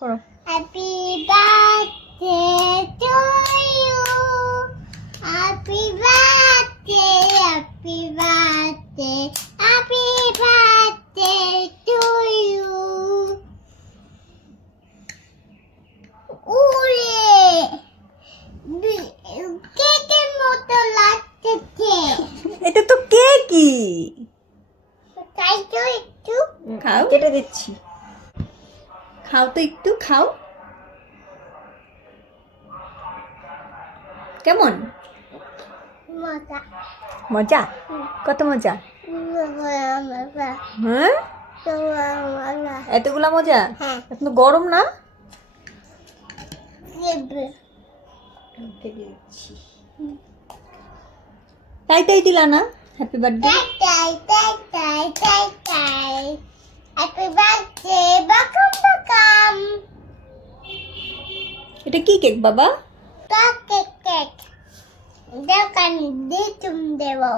করো। Happy birthday to you, happy birthday, happy birthday, happy birthday to you. উরে কেকের মতো লাগছে। এটা তো কেকই। তাই তো একটু খাও, কেটে দিচ্ছি। খাও তো একটু, খাও। কেমন মজা মজা? কত মজা? হ্যাঁ, এতগুলা মজা। হ্যাঁ। এখন তো গরম না। তাই তাই দিলা না? Happy birthday. হ্যাপি বার্থডে বাকাম বাকাম। এটা কি কেক বাবা? কেক কেক দোকান দিয়ে তুমি দেবো।